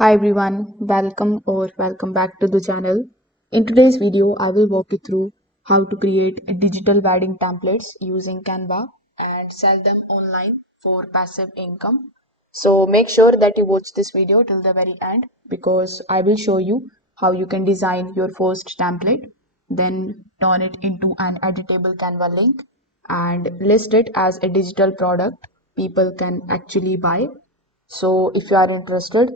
Hi everyone, welcome back to the channel. In today's video, I will walk you through how to create digital wedding templates using Canva and sell them online for passive income. So make sure that you watch this video till the very end because I will show you how you can design your first template, then turn it into an editable Canva link and list it as a digital product people can actually buy. So if you are interested,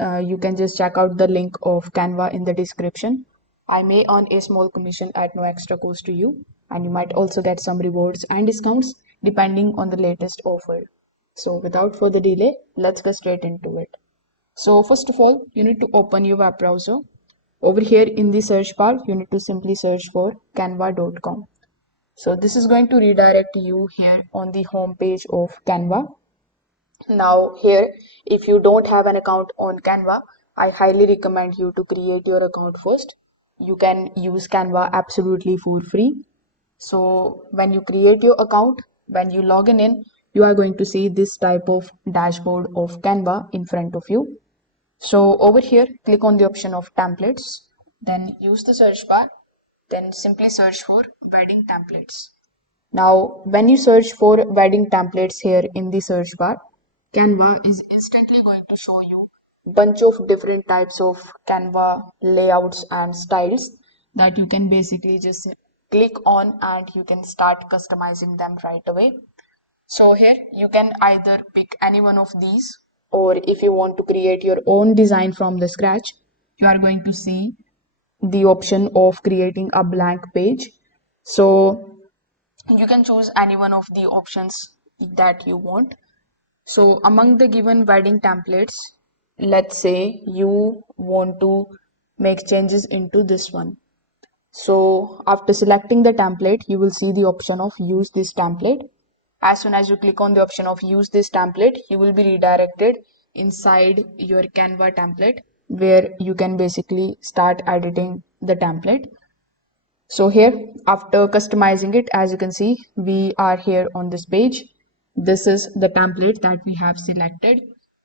you can just check out the link of Canva in the description. I may earn a small commission at no extra cost to you, and you might also get some rewards and discounts depending on the latest offer. So without further delay, let's get straight into it. So first of all, you need to open your web browser. Over here in the search bar, you need to simply search for canva.com. So this is going to redirect you here on the home page of Canva. Now here, if you don't have an account on Canva, I highly recommend you to create your account first. You can use Canva absolutely for free. So when you create your account, when you log in, you are going to see this type of dashboard of Canva in front of you. So over here, click on the option of templates, then use the search bar, then simply search for wedding templates. Now, when you search for wedding templates here in the search bar, Canva is instantly going to show you bunch of different types of Canva layouts and styles that you can basically just click on and you can start customizing them right away. So here you can either pick any one of these, or if you want to create your own design from the scratch, you are going to see the option of creating a blank page. So you can choose any one of the options that you want. So among the given wedding templates, let's say you want to make changes into this one. So after selecting the template, you will see the option of use this template. As soon as you click on the option of use this template, you will be redirected inside your Canva template where you can basically start editing the template. So here, after customizing it, as you can see, we are here on this page. This is the template that we have selected,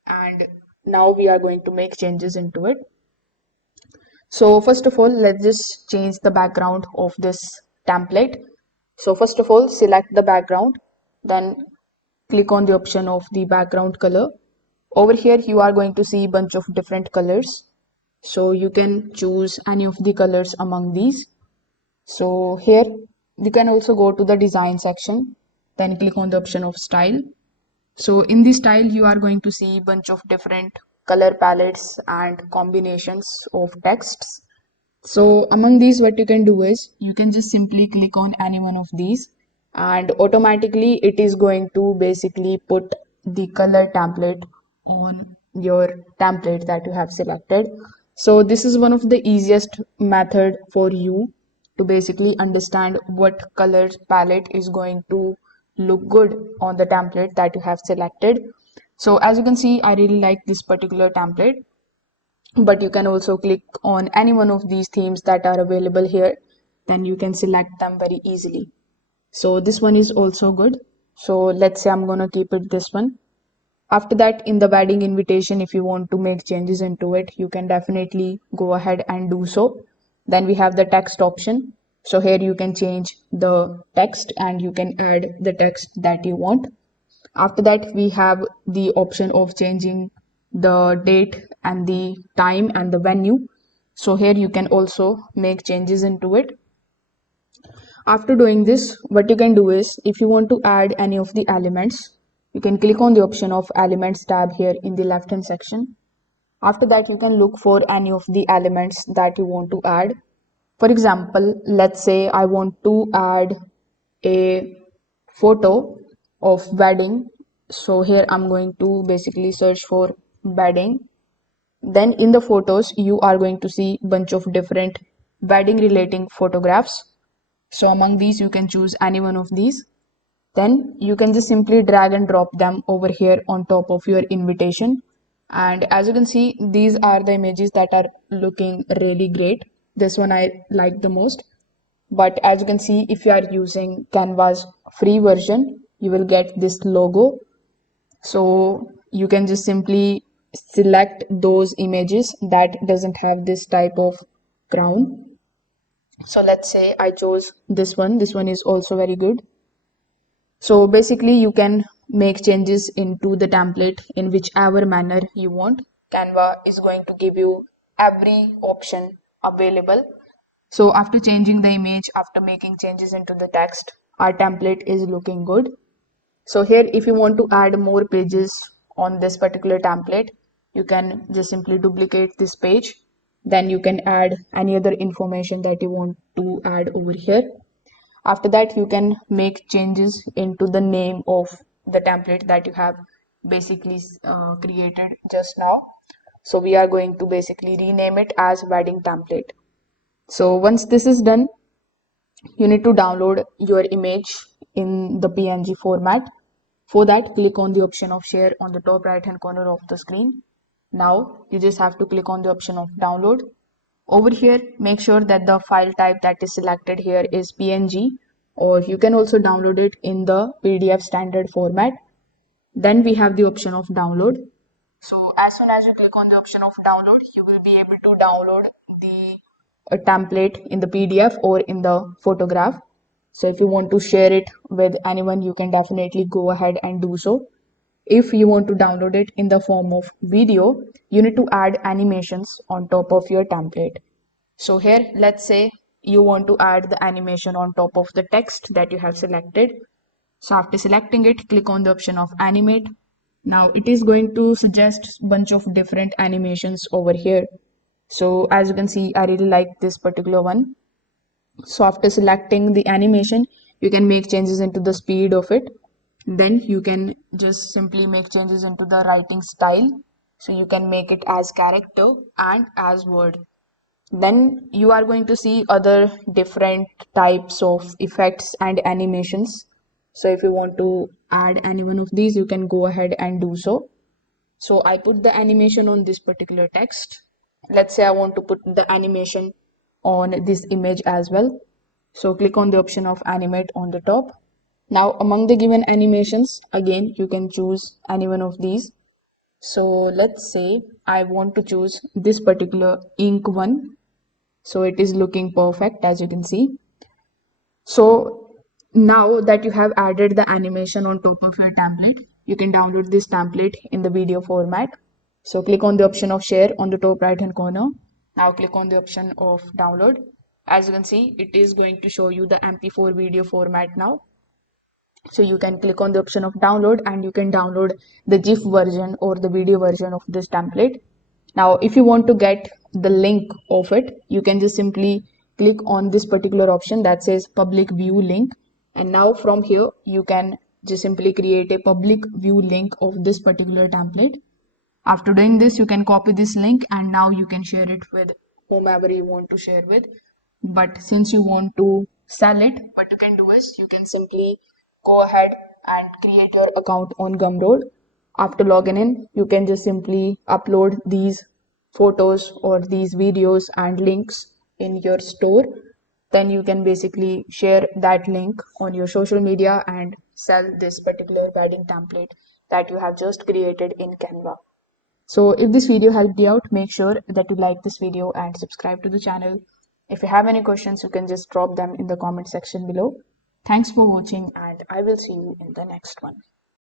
and now we are going to make changes into it. So first of all, let's just change the background of this template. So first of all, select the background, then click on the option of the background color. Over here, you are going to see a bunch of different colors. So you can choose any of the colors among these. So here you can also go to the design section, then click on the option of style. So in this style, you are going to see a bunch of different color palettes and combinations of texts. So among these, what you can do is you can just simply click on any one of these and automatically it is going to basically put the color template on your template that you have selected. So this is one of the easiest method for you to basically understand what color palette is going to look good on the template that you have selected. So as you can see, I really like this particular template, but you can also click on any one of these themes that are available here, then you can select them very easily. So this one is also good. So let's say I'm gonna keep it this one. After that, in the wedding invitation, if you want to make changes into it, you can definitely go ahead and do so. Then we have the text option. So here you can change the text and you can add the text that you want. After that, we have the option of changing the date and the time and the venue. So here you can also make changes into it. After doing this, what you can do is if you want to add any of the elements, you can click on the option of elements tab here in the left hand section. After that, you can look for any of the elements that you want to add. For example, let's say I want to add a photo of wedding. So here I'm going to basically search for wedding. Then in the photos, you are going to see bunch of different wedding relating photographs. So among these, you can choose any one of these. Then you can just simply drag and drop them over here on top of your invitation. And as you can see, these are the images that are looking really great. This one I like the most. But as you can see, if you are using Canva's free version, you will get this logo. So you can just simply select those images that doesn't have this type of crown. So let's say I chose this one. This one is also very good. So basically you can make changes into the template in whichever manner you want. Canva is going to give you every option available. So after changing the image, after making changes into the text, our template is looking good. So here, if you want to add more pages on this particular template, you can just simply duplicate this page. Then you can add any other information that you want to add over here. After that, you can make changes into the name of the template that you have basically created just now. So we are going to basically rename it as wedding template. So once this is done, you need to download your image in the PNG format. For that, click on the option of share on the top right hand corner of the screen. Now you just have to click on the option of download. Over here, make sure that the file type that is selected here is PNG, or you can also download it in the PDF standard format. Then we have the option of download. So as soon as you click on the option of download, you will be able to download the template in the PDF or in the photograph. So if you want to share it with anyone, you can definitely go ahead and do so. If you want to download it in the form of video, you need to add animations on top of your template. So here, let's say you want to add the animation on top of the text that you have selected. So after selecting it, click on the option of animate. Now it is going to suggest a bunch of different animations over here. So as you can see, I really like this particular one. So after selecting the animation, you can make changes into the speed of it. Then you can just simply make changes into the writing style. So you can make it as character and as word. Then you are going to see other different types of effects and animations. So if you want to add any one of these, you can go ahead and do so. So I put the animation on this particular text. Let's say I want to put the animation on this image as well. So click on the option of animate on the top. Now among the given animations, again, you can choose any one of these. So let's say I want to choose this particular ink one. So it is looking perfect, as you can see. So now that you have added the animation on top of your template, you can download this template in the video format. So click on the option of share on the top right hand corner. Now click on the option of download. As you can see, it is going to show you the MP4 video format now. So you can click on the option of download and you can download the GIF version or the video version of this template. Now, if you want to get the link of it, you can just simply click on this particular option that says public view link. And now from here, you can just simply create a public view link of this particular template. After doing this, you can copy this link and now you can share it with whomever you want to share with. But since you want to sell it, what you can do is you can simply go ahead and create your account on Gumroad. After logging in, you can just simply upload these photos or these videos and links in your store. Then you can basically share that link on your social media and sell this particular wedding template that you have just created in Canva. So if this video helped you out, make sure that you like this video and subscribe to the channel. If you have any questions, you can just drop them in the comment section below. Thanks for watching and I will see you in the next one.